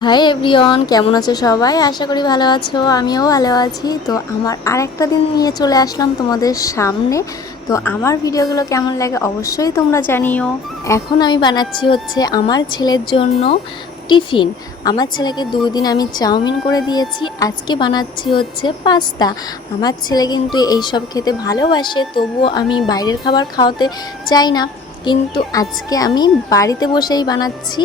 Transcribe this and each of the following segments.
Hi everyone, কেমন আছো সবাই? আশা করি ভালো আছো। আমিও ভালো আছি। তো আমার আরেকটা দিন নিয়ে চলে আসলাম তোমাদের সামনে। তো আমার ভিডিওগুলো কেমন লাগে অবশ্যই তোমরা জানিও। এখন আমি বানাচ্ছি হচ্ছে আমার ছেলের জন্য টিফিন। আমার ছেলেকে 2 দিন আমি চাউমিন করে দিয়েছি, আজকে বানাচ্ছি হচ্ছে পাস্তা। আমার ছেলে কিন্তু এইসব খেতে ভালোবাসে, তবুও আমি বাইরের খাবার খাওয়াতে চাই না। কিন্তু আজকে আমি বাড়িতে বসেই বানাচ্ছি,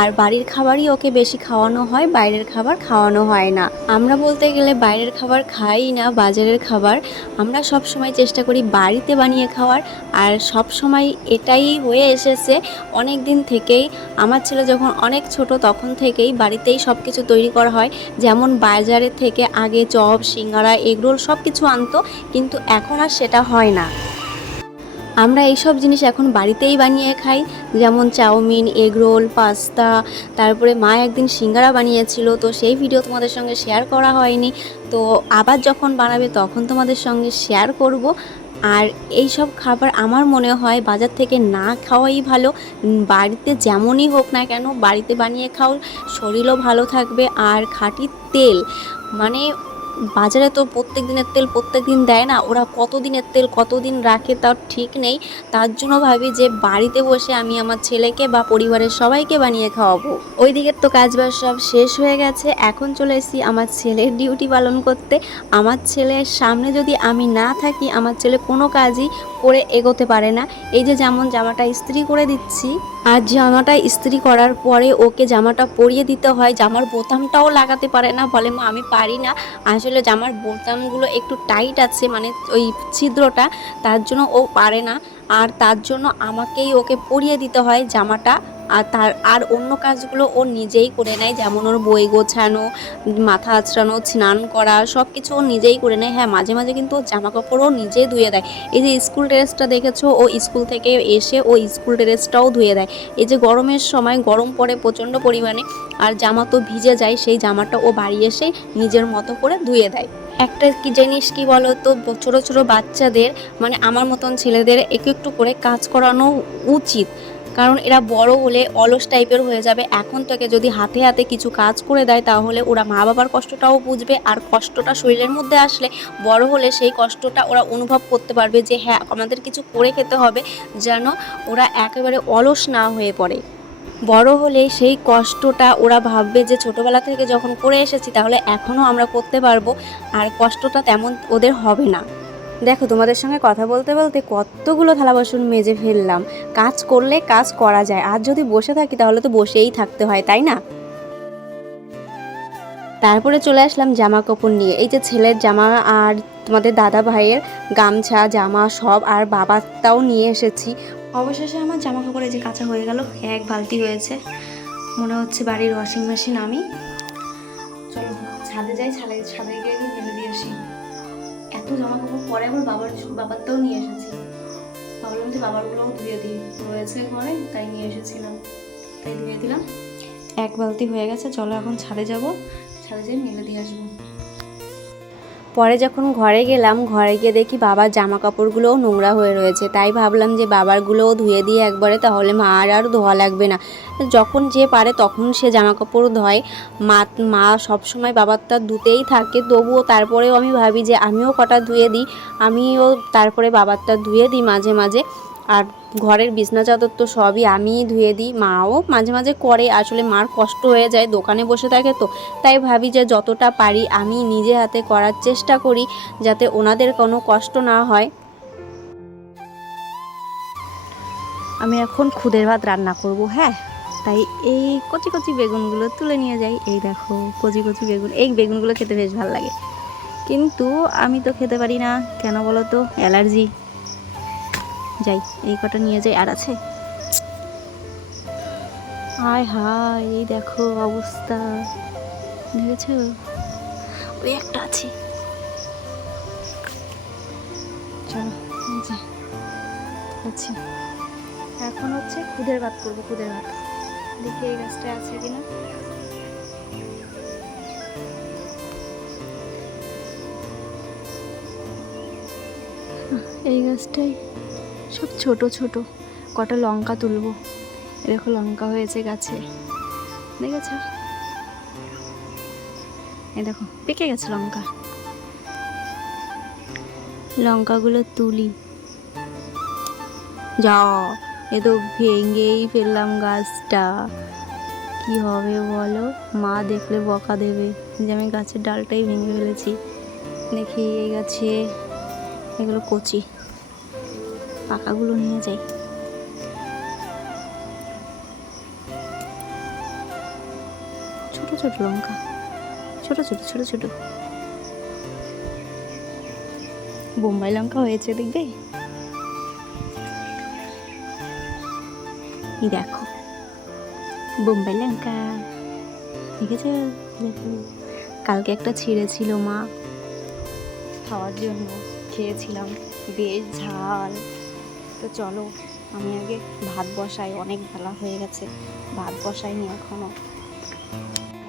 আর বাড়ির খাবারই ওকে বেশি খাওয়ানো হয়, বাইরের খাবার খাওয়ানো হয় না। আমরা বলতে গেলে বাইরের খাবার খাই না, বাজারের খাবার। আমরা সব সময় চেষ্টা করি বাড়িতে বানিয়ে খাওয়ার, আর সব সময় এটাই হয়ে এসেছে অনেক দিন থেকেই। আমার ছেলে যখন অনেক ছোট তখন থেকেই বাড়িতেই সব কিছু তৈরি করা হয়। যেমন বাজারের থেকে আগে চপ, সিঙ্গারা, এগরোল সব কিছু আনতো, কিন্তু এখন আর সেটা হয় না। আমরা এইসব জিনিস এখন বাড়িতেই বানিয়ে খাই, যেমন চাউমিন, এগরোল, পাস্তা। তারপরে মা একদিন সিঙ্গারা বানিয়েছিল, তো সেই ভিডিও তোমাদের সঙ্গে শেয়ার করা হয়নি। তো আবার যখন বানাবে তখন তোমাদের সঙ্গে শেয়ার করব। আর এই সব খাবার আমার মনে হয় বাজার থেকে না খাওয়াই ভালো। বাড়িতে যেমনই হোক না কেন বাড়িতে বানিয়ে খাও, শরীরও ভালো থাকবে। আর খাঁটি তেল, মানে বাজারে তো প্রত্যেক দিনের তেল প্রত্যেক দিন দেয় না, ওরা কত দিনের তেল কতদিন রাখে তার ঠিক নেই। তার জন্য ভাবি যে বাড়িতে বসে আমি আমার ছেলেকে বা পরিবারের সবাইকে বানিয়ে খাওয়াবো। ওই দিকের তো কাজবাজ সব শেষ হয়ে গেছে, এখন চলে এসেছি আমার ছেলের ডিউটি পালন করতে। আমার ছেলের সামনে যদি আমি না থাকি আমার ছেলে কোনো কাজই করে এগোতে পারে না। এই যে যেমন জামাটা ইস্ত্রি করে দিচ্ছি, আর জামাটা ইস্ত্রি করার পরে ওকে জামাটা পরিয়ে দিতে হয়, জামার বোতামটাও লাগাতে পারে না, বলে মা আমি পারি না। আসলে জামার বোতামগুলো একটু টাইট আছে, মানে ওই ছিদ্রটা, তার জন্য ও পারে না। আর তার জন্য আমাকেই ওকে পরিয়ে দিতে হয় জামাটা। আর অন্য কাজগুলো ও নিজেই করে নেয়, যেমন ওর বই গোছানো, মাথা আঁচড়ানো, স্নান করা, সব কিছু ও নিজেই করে নেয়। হ্যাঁ, মাঝে মাঝে কিন্তু ও জামা কাপড়ও নিজেই ধুয়ে দেয়। এই যে স্কুল ড্রেসটা দেখেছো, ও স্কুল থেকে এসে ও স্কুল ড্রেসটাও ধুয়ে দেয়। এই যে গরমের সময় গরম পড়ে প্রচণ্ড পরিমাণে, আর জামা তো ভিজে যায়, সেই জামাটা ও বাড়ি এসেই নিজের মতো করে ধুয়ে দেয়। একটা কি জিনিস কি বলো তো, ছোটো ছোটো বাচ্চাদের, মানে আমার মতন ছেলেদের একটু একটু করে কাজ করানো উচিত। কারণ এরা বড় হলে অলস টাইপের হয়ে যাবে। এখন থেকে যদি হাতে হাতে কিছু কাজ করে দেয় তাহলে ওরা মা বাবার কষ্টটাও বুঝবে, আর কষ্টটা শরীরের মধ্যে আসলে বড় হলে সেই কষ্টটা ওরা অনুভব করতে পারবে যে হ্যাঁ আমাদের কিছু করে খেতে হবে, যেন ওরা একেবারে অলস না হয়ে পড়ে। বড় হলে সেই কষ্টটা ওরা ভাববে যে ছোটোবেলা থেকে যখন করে এসেছি তাহলে এখনও আমরা করতে পারবো, আর কষ্টটা তেমন ওদের হবে না। দেখো, তোমাদের সঙ্গে কথা বলতে বলতে কতগুলো থালা বাসন মেজে ফেললাম। কাজ করলে কাজ করা যায়, আর যদি বসে থাকি তাহলে তো বসেই থাকতে হয়, তাই না? তারপরে চলে আসলাম জামা কাপড় নিয়ে। এই যে ছেলের জামা, আর তোমাদের দাদা ভাইয়ের গামছা, জামা সব, আর বাবারটাও নিয়ে এসেছি। অবশেষে আমার জামা কাপড় এই যে কাঁচা হয়ে গেল, এক বালতি হয়েছে। মনে হচ্ছে বাড়ির ওয়াশিং মেশিন আমি। চলো ছাদে যাই, ছাদে গিয়ে মেলে দিয়ে আসি। এত জামা কাপড় পরে আবার বাবারটাও নিয়ে এসেছি। ভাবলাম যে বাবারগুলোও ধুয়ে দিই, রয়েছে ঘরে তাই নিয়ে এসেছিলাম, তাই ধুয়ে দিলাম। এক বালতি হয়ে গেছে, চলো এখন ছাদে যাব, ছাদে যেয়ে মেলে দিয়ে আসবো। পরে যখন ঘরে গেলাম, ঘরে গিয়ে দেখি বাবার জামা কাপড়গুলোও নোংরা হয়ে রয়েছে, তাই ভাবলাম যে বাবারগুলোও ধুয়ে দিয়ে একবারে, তাহলে মা আর ধোয়া লাগবে না। যখন যে পারে তখন সে জামা কাপড় ধোয়। মা সবসময় বাবারটা ধুতেই থাকে, তবুও তারপরেও আমি ভাবি যে আমিও কটা ধুয়ে দিই, আমিও তারপরে বাবারটা ধুয়ে দিই মাঝে মাঝে। আর ঘরের বিছনা চাদর তো সবই আমিই ধুয়ে দিই, মাও মাঝে মাঝে করে। আসলে মার কষ্ট হয়ে যায়, দোকানে বসে থাকে তো, তাই ভাবি যে যতটা পারি আমি নিজে হাতে করার চেষ্টা করি, যাতে ওনাদের কোনো কষ্ট না হয়। আমি এখন খুদের ভাত রান্না করব, হ্যাঁ। তাই এই কচি কচি বেগুনগুলো তুলে নিয়ে যাই। এই দেখো কচি কচি বেগুন, এই বেগুনগুলো খেতে বেশ ভালো লাগে, কিন্তু আমি তো খেতে পারি না, কেন বলো তো, অ্যালার্জি। যাই এই কটা নিয়ে যাই। আর আছে, হায় হায়, এই দেখো অবস্থা, দেখেছো, ওই একটা আছে। চলো আচ্ছা, এখন হচ্ছে খুদের ভাত করবো, খুদের ভাত। দেখি এই গাছটা আছে কিনা। এই গাছটাই সব ছোট ছোট, কটা লঙ্কা তুলবো। এরকম লঙ্কা হয়েছে গাছে, দেখেছ? এই দেখো পেকে গেছে লঙ্কা, লঙ্কাগুলো তুলি। যা, এ তো ভেঙেই ফেললাম গাছটা, কি হবে বলো? মা দেখলে বকা দেবে যে আমি গাছের ডালটাই ভেঙে ফেলেছি। দেখি এই গাছে এগুলো কচি, পাকাগুলো নিয়ে যাই। ছোট ছোট লঙ্কা, ছোট ছোট ছোট ছোট বোম্বাই লঙ্কা হয়েছে, দেখবে? দেখো বোম্বাই লঙ্কা দেখেছো? দেখো, কালকে একটা ছিঁড়েছিল মা খাওয়ার জন্য, খেয়েছিলাম, বেশ ঝাল। তো চলো আমি আগে ভাত বসাই, অনেক বেলা হয়ে গেছে, ভাত বসাইনি এখনো।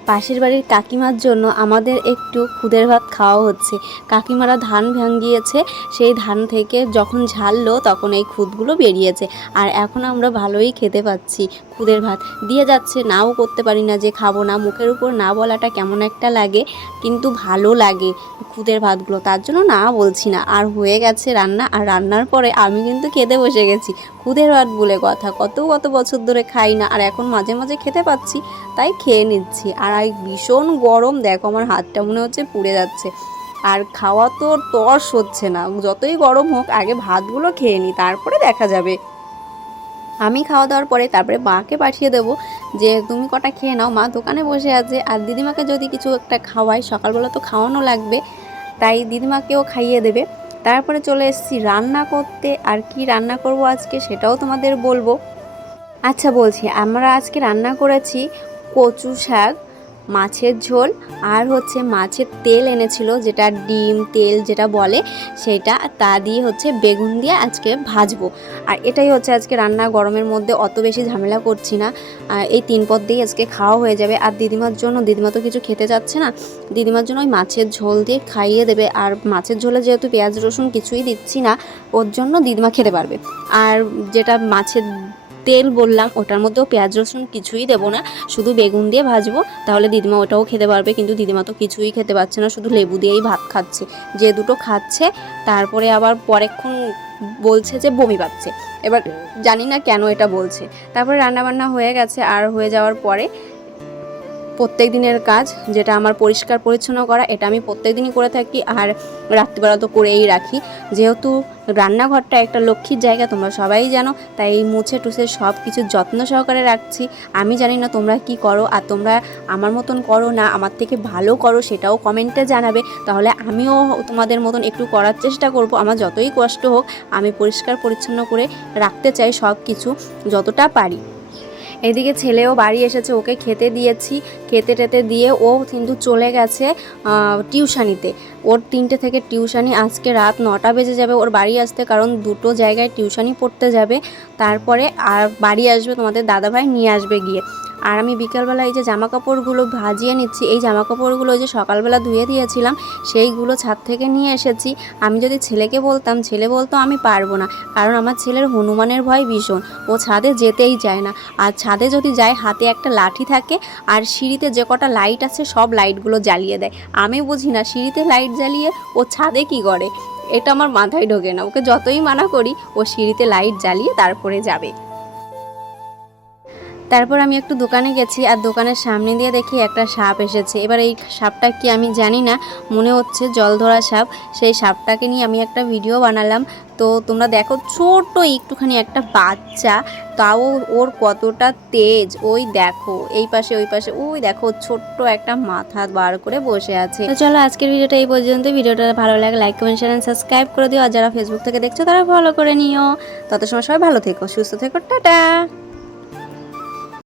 পাশের বাড়ির কাকিমার জন্য আমাদের একটু খুদের ভাত খাওয়া হচ্ছে। কাকিমারা ধান ভাঙিয়েছে, সেই ধান থেকে যখন ঝাললো তখন এই খুদগুলো বেরিয়েছে, আর এখন আমরা ভালোই খেতে পাচ্ছি। খুদের ভাত দিয়ে যাচ্ছে, নাও করতে পারি না যে খাবো না, মুখের উপর না বলাটা কেমন একটা লাগে, কিন্তু ভালো লাগে খুদের ভাতগুলো, তার জন্য না বলছি না। আর হয়ে গেছে রান্না, আর রান্নার পরে আমি কিন্তু খেতে বসে গেছি। খুদের ভাত বলে কথা, কত কত বছর ধরে খাই না, আর এখন মাঝে মাঝে খেতে পাচ্ছি, তাই খেয়ে নিচ্ছি। আর ভীষণ গরম, দেখো আমার হাতটা মনে হচ্ছে পুড়ে যাচ্ছে, আর খাওয়া তো তর্স হচ্ছে না। যতই গরম হোক, আগে ভাতগুলো খেয়ে নিই, তারপরে দেখা যাবে। আমি খাওয়া দাওয়ার পরে তারপরে মাকে পাঠিয়ে দেবো যে তুমি কটা খেয়ে নাও, মা দোকানে বসে আছে। আর দিদিমাকে যদি কিছু একটা খাওয়াই, সকালবেলা তো খাওয়ানো লাগবে, তাই দিদিমাকেও খাইয়ে দেবে। তারপরে চলে এসেছি রান্না করতে, আর কি রান্না করব আজকে সেটাও তোমাদের বলবো। আচ্ছা বলছি, আমরা আজকে রান্না করেছি কচু শাক, মাছের ঝোল, আর হচ্ছে মাছের তেল এনেছিল, যেটা ডিম তেল যেটা বলে সেটা, তা দিয়ে হচ্ছে বেগুন দিয়ে আজকে ভাজবো। আর এটাই হচ্ছে আজকে রান্না। গরমের মধ্যে অত বেশি ঝামেলা করছি না, এই 3 পদ দিয়েই আজকে খাওয়া হয়ে যাবে। আর দিদিমার জন্য, দিদিমা তো কিছু খেতে চাচ্ছে না, দিদিমার জন্য ওই মাছের ঝোল দিয়ে খাইয়ে দেবে। আর মাছের ঝোলে যেহেতু পেঁয়াজ রসুন কিছুই দিচ্ছি না, ওর জন্য দিদিমা খেতে পারবে। আর যেটা মাছের তেল বললাম, ওটার মধ্যেও পেঁয়াজ রসুন কিছুই দেবো না, শুধু বেগুন দিয়ে ভাজবো, তাহলে দিদিমা ওটাও খেতে পারবে। কিন্তু দিদিমা তো কিছুই খেতে পারছে না, শুধু লেবু দিয়েই ভাত খাচ্ছে। যে দুটো খাচ্ছে, তারপরে আবার পরেক্ষণ বলছে যে বমি পাচ্ছে। এবার জানি না কেন এটা বলছে। তারপরে রান্নাবান্না হয়ে গেছে, আর হয়ে যাওয়ার পরে প্রত্যেক দিনের কাজ, যেটা আমার পরিষ্কার পরিচ্ছন্ন করা, এটা আমি প্রত্যেক দিনই করে থাকি, আর রাত্রিবেলা তো করেই রাখি। যেহেতু রান্নাঘরটা একটা লক্ষ্মীর জায়গা, তোমরা সবাই জানো, তাই মুছে টুছে সব কিছু যত্ন সহকারে রাখছি। আমি জানি না তোমরা কি করো, আর তোমরা আমার মতন করো না আমার থেকে ভালো করো, সেটাও কমেন্টে জানাবে, তাহলে আমিও তোমাদের মতন একটু করার চেষ্টা করব। আমার যতই কষ্ট হোক, আমি পরিষ্কার পরিচ্ছন্ন করে রাখতে চাই সব কিছু যতটা পারি। এদিকে ছেলেও বাড়ি এসেছে, ওকে খেতে দিয়েছি, খেতে টেতে দিয়ে ও কিন্তু চলে গেছে টিউশানিতে। ওর 3টে থেকে টিউশানি, আজকে রাত 9টা বেজে যাবে ওর বাড়ি আসতে, কারণ 2টো জায়গায় টিউশানি পড়তে যাবে। তারপরে আর বাড়ি আসবে, তোমাদের দাদাভাই নিয়ে আসবে গিয়ে। আর আমি বিকালবেলা এই যে জামা কাপড়গুলো ভাজিয়ে নিচ্ছি, এই জামা কাপড়গুলো যে সকালবেলা ধুয়ে দিয়েছিলাম, সেইগুলো ছাদ থেকে নিয়ে এসেছি। আমি যদি ছেলেকে বলতাম, ছেলে বলতো আমি পারবো না, কারণ আমার ছেলের হনুমানের ভয় ভীষণ, ও ছাদে যেতেই চায় না। আর ছাদে যদি যায়, হাতে একটা লাঠি থাকে, আর সিঁড়িতে যে কটা লাইট আছে সব লাইটগুলো জ্বালিয়ে দেয়। আমি বুঝি না সিঁড়িতে লাইট জ্বালিয়ে ও ছাদে কি করে, এটা আমার মাথায় ঢোকে না। ওকে যতই মানা করি, ও সিঁড়িতে লাইট জ্বালিয়ে তারপরে যাবে। তারপর আমি একটু দোকানে গেছি, আর দোকানের সামনে দিয়ে দেখি একটা সাপ এসেছে। এবার এই সাপটা কি আমি জানি না, মনে হচ্ছে জলধরা সাপ। সেই সাপটাকে নিয়ে আমি একটা ভিডিও বানালাম। তো তোমরা দেখো, ছোট্ট একটুখানি একটা বাচ্চা, তাও ওর কতটা তেজ। ওই দেখো এই পাশে ওই পাশে, ওই দেখো ছোট্ট একটা মাথা বার করে বসে আছে। তো চলো আজকের ভিডিওটা এই পর্যন্ত। ভিডিওটা ভালো লাগে like comment share and subscribe করে দিও, আর যারা ফেসবুক থেকে দেখছো তারা ফলো করে নিও। তত সময় সবাই ভালো থেকো, সুস্থ থেকো, টাটা।